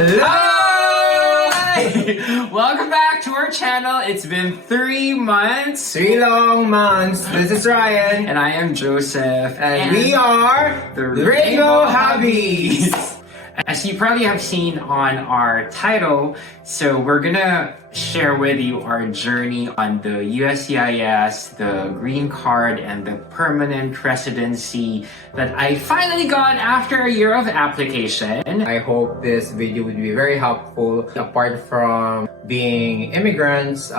Hello! Hi! Welcome back to our channel. It's been 3 months. 3 long months. This is Ryan. And I am Joseph. And we are the Rainbow Hubbies. As you probably have seen on our title, so we're gonna share with you our journey on the USCIS, the green card, and the permanent residency that I finally got after a year of application. I hope this video would be very helpful. Apart from being immigrants,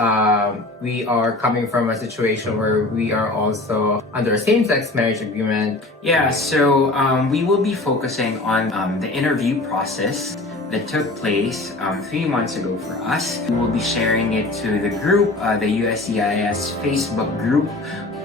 we are coming from a situation where we are also under a same-sex marriage agreement. Yeah, so we will be focusing on the interview process that took place 3 months ago for us. We will be sharing it to the group, the USCIS Facebook group,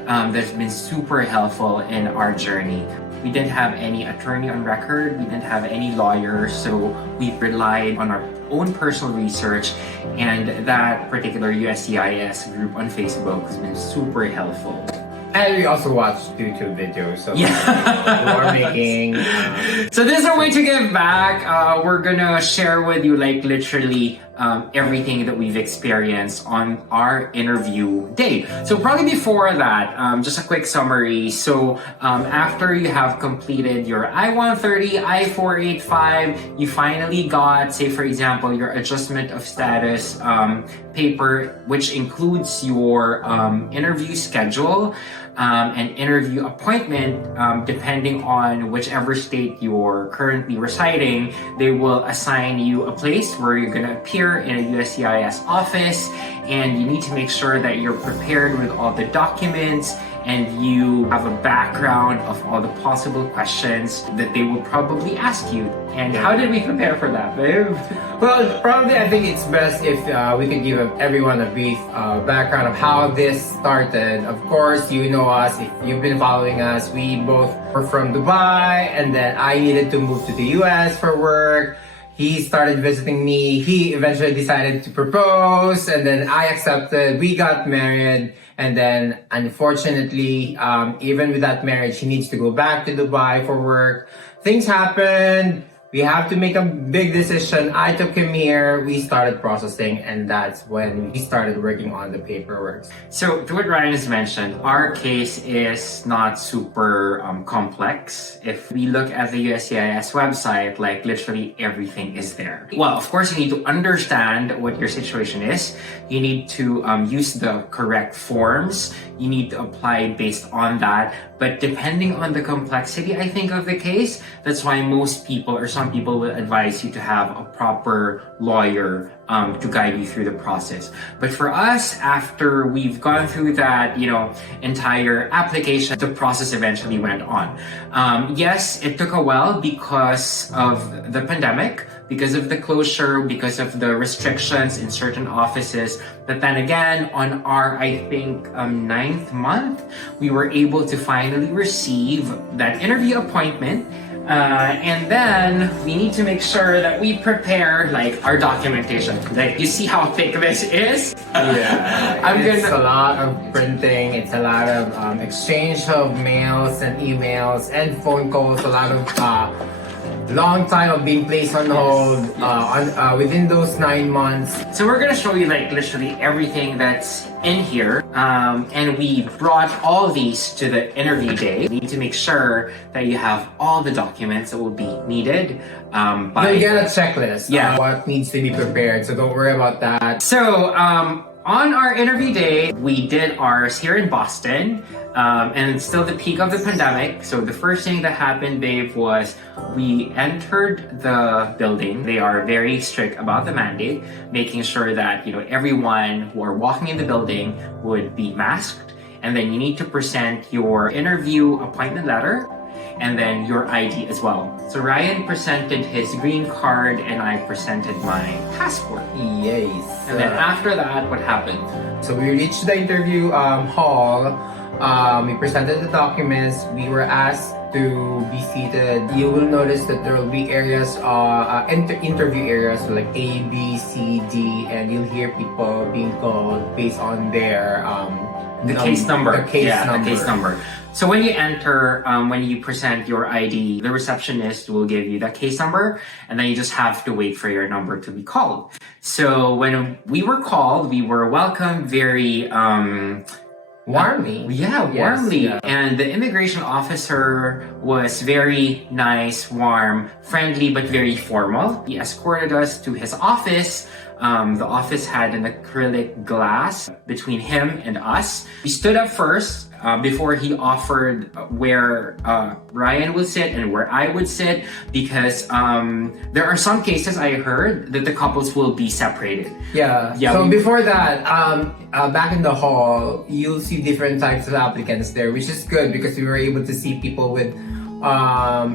that's been super helpful in our journey. We didn't have any attorney on record, we didn't have any lawyers, so we relied on our own personal research, and that particular USCIS group on Facebook has been super helpful. And we also watched YouTube videos, so yeah. we are making... So this is a way to give back. We're gonna share with you like literally everything that we've experienced on our interview day. So probably before that, just a quick summary. So after you have completed your I-130, I-485, you finally got, say for example, your adjustment of status paper, which includes your interview schedule, an interview appointment, depending on whichever state you're currently residing. They will assign you a place where you're gonna appear in a USCIS office, and you need to make sure that you're prepared with all the documents and you have a background of all the possible questions that they will probably ask you. And how did we prepare for that, babe? Well, probably I think it's best if we could give everyone a brief background of how this started. Of course, you know us, if you've been following us, we both were from Dubai, and then I needed to move to the US for work. He started visiting me, he eventually decided to propose, and then I accepted, we got married, and then unfortunately, even with that marriage, he needs to go back to Dubai for work. Things happened. We have to make a big decision. I took him here, we started processing, and that's when we started working on the paperwork. So to what Ryan has mentioned, our case is not super complex. If we look at the USCIS website, like literally everything is there. Well, of course, you need to understand what your situation is. You need to use the correct forms. You need to apply based on that. But depending on the complexity, I think, of the case, that's why most people or some people will advise you to have a proper lawyer to guide you through the process. But for us, after we've gone through that, entire application, the process eventually went on. Yes, it took a while because of the pandemic, because of the closure, because of the restrictions in certain offices. But then again, on our, I think, 9th month, we were able to finally receive that interview appointment. And then we need to make sure that we prepare like our documentation. Like, you see how thick this is? Yeah, it's a lot of printing, it's a lot of exchange of mails and emails and phone calls, a lot of long time of being placed on hold within those 9 months. So we're gonna show you like literally everything that's in here, and we brought all these to the interview day. You need to make sure that you have all the documents that will be needed. You'll get a checklist of what needs to be prepared, so don't worry about that. So on our interview day, we did ours here in Boston, and it's still the peak of the pandemic. So the first thing that happened, babe, was we entered the building. They are very strict about the mandate, making sure that everyone who are walking in the building would be masked, and then you need to present your interview appointment letter and then your ID as well. So Ryan presented his green card and I presented my passport. Yes. And then after that, what happened? So we reached the interview hall. We presented the documents. We were asked to be seated. You will notice that there will be areas, interview areas, so like A, B, C, D, and you'll hear people being called based on their The case number. The case number. The case number. So when you enter, when you present your ID, the receptionist will give you the case number, and then you just have to wait for your number to be called. So when we were called, we were welcomed very warmly. Warmly. Yeah. And the immigration officer was very nice, warm, friendly, but very formal. He escorted us to his office. The office had an acrylic glass between him and us. We stood up first before he offered where Ryan would sit and where I would sit, because there are some cases I heard that the couples will be separated. Yeah. So before that, back in the hall, you'll see different types of applicants there, which is good because we were able to see people with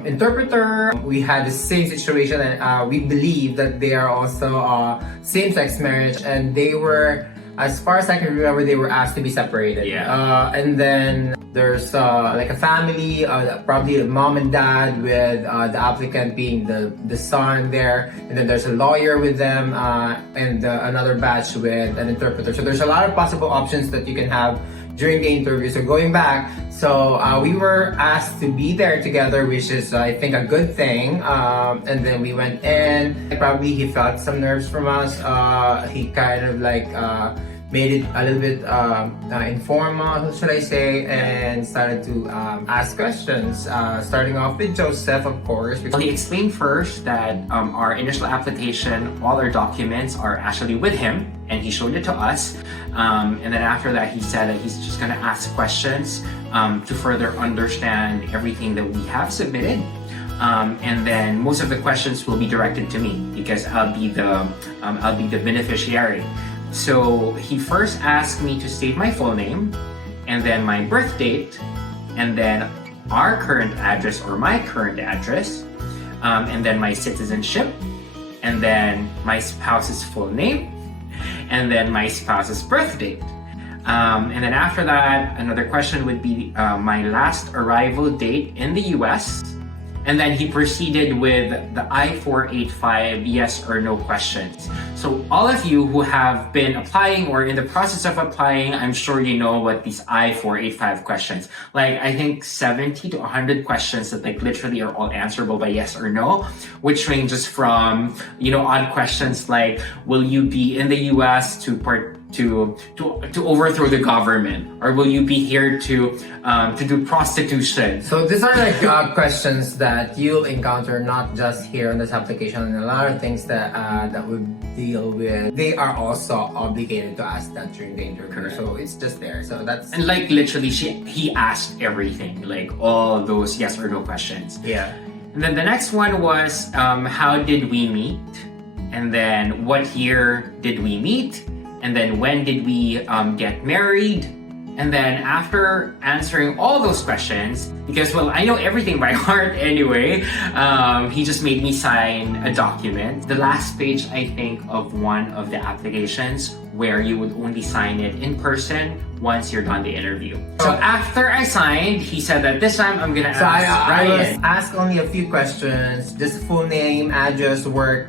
interpreter. We had the same situation, and we believe that they are also same-sex marriage, and they were, as far as I can remember, they were asked to be separated. And then there's like a family, probably a mom and dad, with the applicant being the son there, and then there's a lawyer with them, and another batch with an interpreter. So there's a lot of possible options that you can have during the interview. So going back, we were asked to be there together, which is, I think, a good thing. And then we went in. Probably he felt some nerves from us. He kind of like made it a little bit informal, should I say, and started to ask questions. Starting off with Joseph, of course. He explained first that our initial application, all our documents are actually with him, and he showed it to us. And then after that, he said that he's just gonna ask questions to further understand everything that we have submitted. And then most of the questions will be directed to me because I'll be the beneficiary. So he first asked me to state my full name, and then my birth date, and then our current address or my current address, and then my citizenship, and then my spouse's full name, and then my spouse's birth date. And then after that, another question would be my last arrival date in the US. And then he proceeded with the I-485 yes or no questions. So all of you who have been applying or in the process of applying, I'm sure you know what these I-485 questions. Like, I think 70 to 100 questions that like literally are all answerable by yes or no, which ranges from, odd questions like, will you be in the US to overthrow the government, or will you be here to do prostitution? So these are like questions that you'll encounter not just here on this application, and a lot of things that we deal with. They are also obligated to ask that during the interview. Correct. So it's just there. So that's, and like literally, he asked everything, like all those yes or no questions. Yeah. And then the next one was how did we meet, and then what year did we meet. And then when did we get married? And then after answering all those questions, because, well, I know everything by heart anyway, he just made me sign a document. The last page, I think, of one of the applications where you would only sign it in person once you're done the interview. So after I signed, he said that this time I'm gonna ask Ryan. I ask only a few questions, just full name, address, work,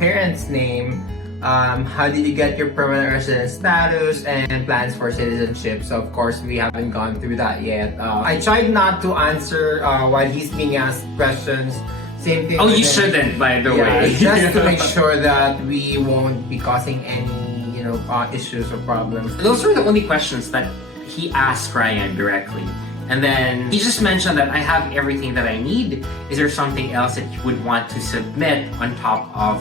parents' name, how did you get your permanent resident status, and plans for citizenship. So of course we haven't gone through that yet. I tried not to answer while he's being asked questions. Same thing. Oh, you shouldn't, by the way. Just to make sure that we won't be causing any, issues or problems. Those were the only questions that he asked Ryan directly. And then he just mentioned that I have everything that I need. Is there something else that you would want to submit on top of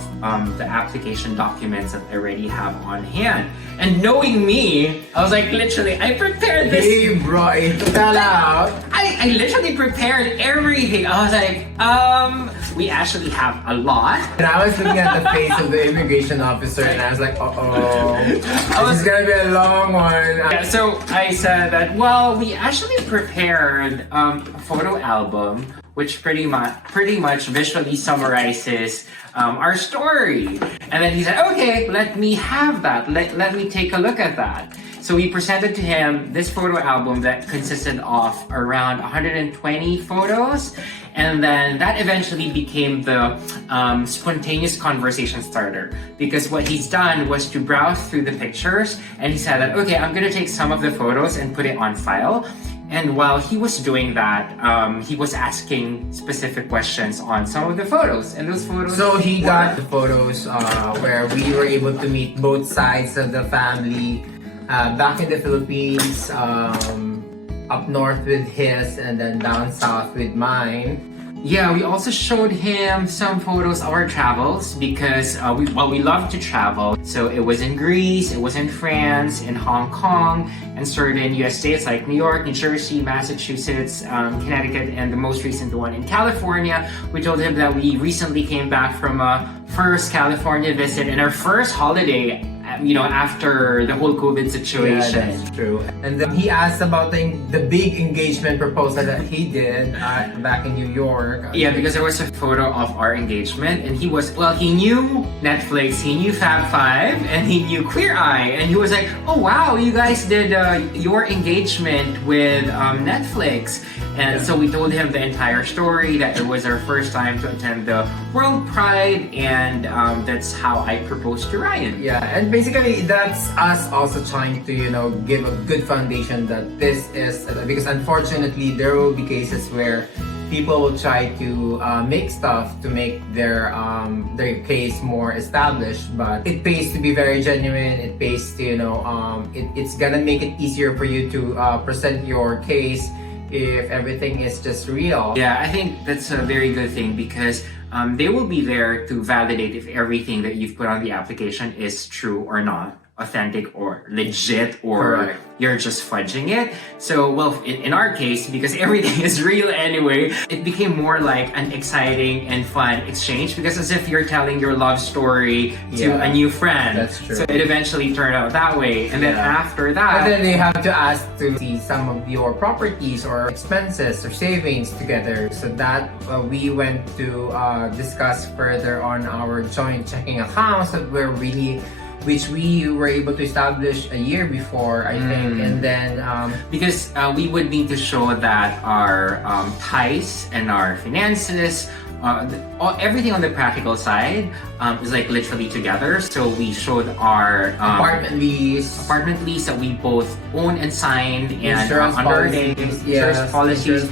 the application documents that I already have on hand? And knowing me, I was like, literally, I prepared this. Hey, bro, ito out. I literally prepared everything. I was like, we actually have a lot. And I was looking at the face of the immigration officer, and I was like, this is gonna be a long one. Yeah, so I said that, well, we actually prepared a photo album which pretty much visually summarizes our story. And then he said, okay, let me have that. Let me take a look at that. So we presented to him this photo album that consisted of around 120 photos. And then that eventually became the spontaneous conversation starter, because what he's done was to browse through the pictures, and he said that, okay, I'm gonna take some of the photos and put it on file. And while he was doing that, he was asking specific questions on some of the photos, and those photos. So he got the photos where we were able to meet both sides of the family back in the Philippines. Up north with his, and then down south with mine. Yeah, we also showed him some photos of our travels, because we love to travel. So it was in Greece, it was in France, in Hong Kong, and certain US states like New York, New Jersey, Massachusetts, Connecticut, and the most recent one in California. We told him that we recently came back from a first California visit and our first holiday, after the whole COVID situation. Yeah, that's true. And then he asked about the big engagement proposal that he did back in New York. Yeah, because there was a photo of our engagement, and he knew Netflix, he knew Fab Five, and he knew Queer Eye, and he was like, oh wow, you guys did your engagement with Netflix. And so we told him the entire story, that it was our first time to attend the World Pride, and that's how I proposed to Ryan. Yeah, and basically that's us also trying to, give a good foundation that this is, because unfortunately there will be cases where people will try to make stuff to make their case more established, but it pays to be very genuine. It pays to, it's gonna make it easier for you to present your case if everything is just real. Yeah, I think that's a very good thing, because they will be there to validate if everything that you've put on the application is true or not, authentic or legit, or Correct. You're just fudging it. So, in our case, because everything is real anyway, it became more like an exciting and fun exchange, because as if you're telling your love story to a new friend. That's true. So it eventually turned out that way. And then after that... And then they have to ask to see some of your properties or expenses or savings together. So that we went to discuss further on our joint checking accounts that which we were able to establish a year before, I think. And then because we would need to show that our ties and our finances, everything on the practical side is like literally together. So we showed our apartment lease that we both own and signed, and insurance policies,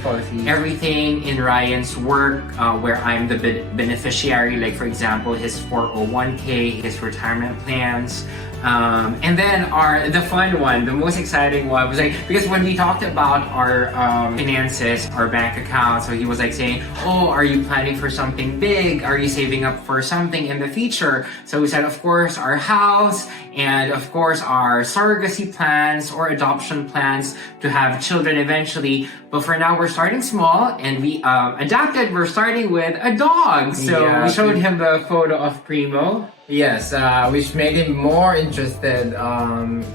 everything in Ryan's work, where I'm the beneficiary, like for example his 401k, his retirement plans. And then the fun one, the most exciting one was like, because when we talked about our finances, our bank account, so he was like saying, oh, are you planning for something big? Are you saving up for something in the future? So we said, of course, our house, and of course our surrogacy plans or adoption plans to have children eventually. But for now, we're starting small, and we adapted. We're starting with a dog. So we showed him the photo of Primo. Yes, which made him more interested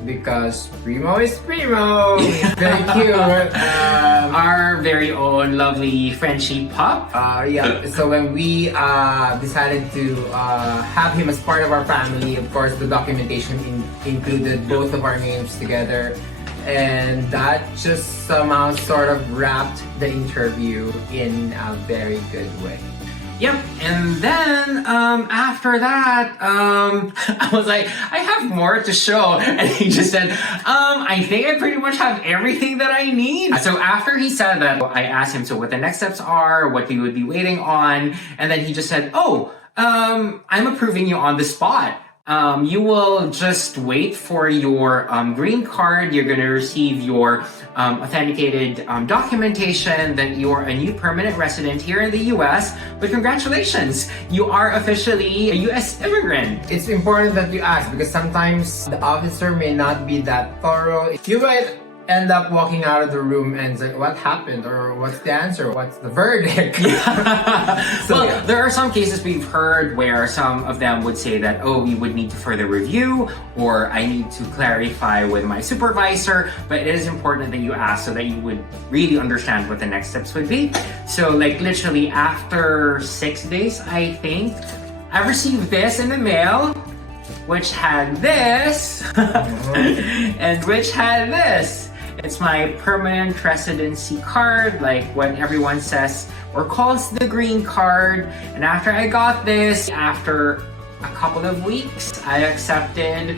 because Primo is Primo. Very cute. Our very own lovely Frenchie pup. So when we decided to have him as part of our family, of course the documentation included both of our names together. And that just somehow sort of wrapped the interview in a very good way. Yep, and then after that, I was like, I have more to show. And he just said, I think I pretty much have everything that I need. So after he said that, I asked him, so what the next steps are, what we would be waiting on. And then he just said, I'm approving you on the spot. You will just wait for your green card. You're going to receive your authenticated documentation that you're a new permanent resident here in the US. But congratulations, you are officially a US immigrant. It's important that you ask, because sometimes the officer may not be that thorough. You might end up walking out of the room and say, what happened? Or what's the answer? What's the verdict? There are some cases we've heard where some of them would say that, oh, we would need to further review, or I need to clarify with my supervisor. But it is important that you ask so that you would really understand what the next steps would be. So like literally after 6 days, I think, I received this in the mail. which had this, and which had this. It's my permanent residency card, like what everyone says or calls the green card. And after I got this, after a couple of weeks, I accepted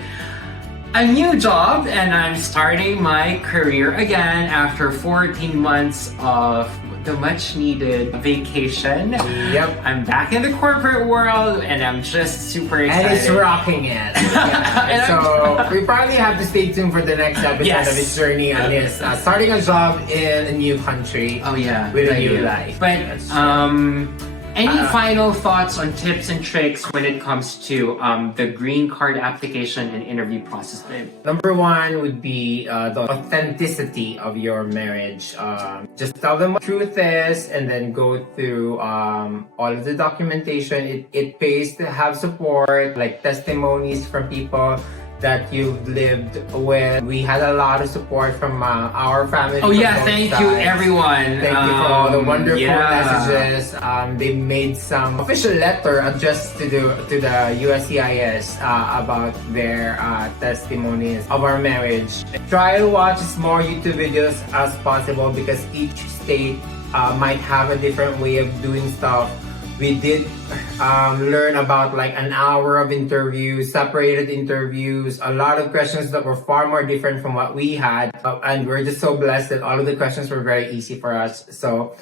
a new job and I'm starting my career again after 14 months of the much needed vacation. Yep. I'm back in the corporate world and I'm just super excited. And it's rocking it. Yeah. So we probably have to stay tuned for the next episode Yes. of his journey on his starting a job in a new country. Oh yeah, with a right. new life. But That's true. any final thoughts on tips and tricks when it comes to the green card application and interview process, babe? Number one would be the authenticity of your marriage. Just tell them what truth is and then go through all of the documentation. It pays to have support, like testimonies from people that you've lived with. We had a lot of support from our family. Oh from yeah, both thank you sides. everyone. Thank you for all the wonderful yeah. messages. They made some official letter addressed to the USCIS about their testimonies of our marriage. Try to watch as more YouTube videos as possible because each state might have a different way of doing stuff. We did learn about like an hour of interviews, separated interviews, a lot of questions that were far more different from what we had. And we're just so blessed that all of the questions were very easy for us. So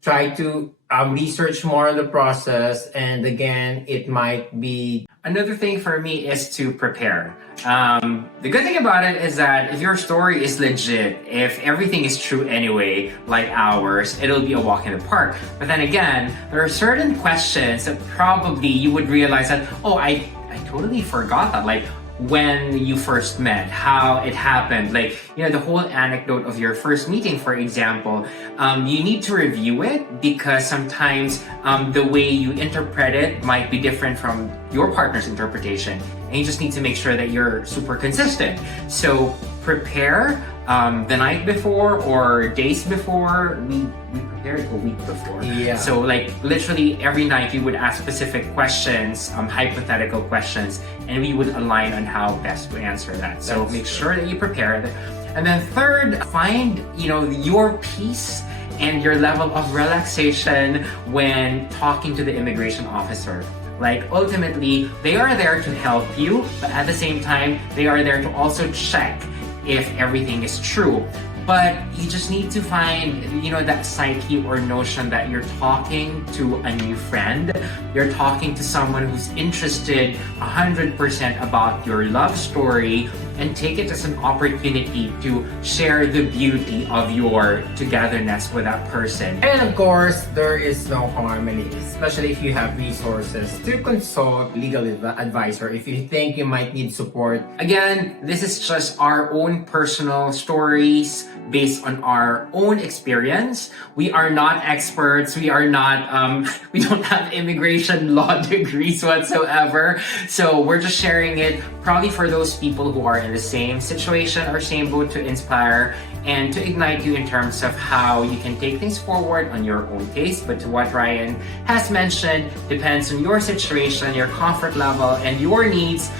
try to research more on the process. And again, it might be... Another thing for me is to prepare. The good thing about it is that if your story is legit, if everything is true anyway, like ours, it'll be a walk in the park. But then again, there are certain questions that probably you would realize that, oh, I totally forgot that. Like, when you first met, how it happened, like, you know, the whole anecdote of your first meeting, for example, you need to review it because sometimes the way you interpret it might be different from your partner's interpretation. And you just need to make sure that you're super consistent. So prepare the night before or days before. We prepared a week before. Yeah. So like literally every night we would ask specific questions, hypothetical questions, and we would align on how best to answer that. So make sure that you prepare it. And then third, find, you know, your peace and your level of relaxation when talking to the immigration officer. Like ultimately, they are there to help you, but at the same time, they are there to also check if everything is true. But you just need to find, you know, that psyche or notion that you're talking to a new friend. You're talking to someone who's interested 100% about your love story, and take it as an opportunity to share the beauty of your togetherness with that person. And of course, there is no harm in it, especially if you have resources to consult legal advisor if you think you might need support. Again, this is just our own personal stories based on our own experience. We are not experts. We are not, we don't have immigration law degrees whatsoever. So we're just sharing it probably for those people who are in the same situation or same boat to inspire and to ignite you in terms of how you can take things forward on your own pace. But to what Ryan has mentioned, depends on your situation, your comfort level, and your needs.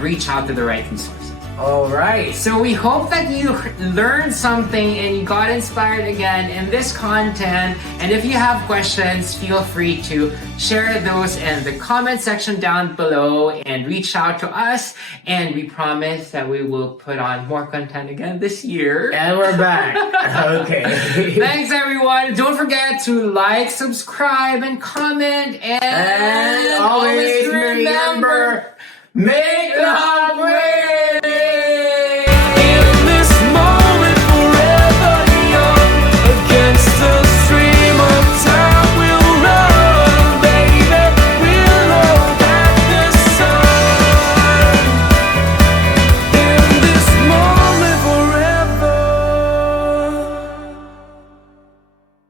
Reach out to the right resources. All right. So we hope that you learned something and you got inspired again in this content. And if you have questions, feel free to share those in the comment section down below and reach out to us. And we promise that we will put on more content again this year. And we're back. Okay. Thanks everyone. Don't forget to like, subscribe, and comment. And always remember, make the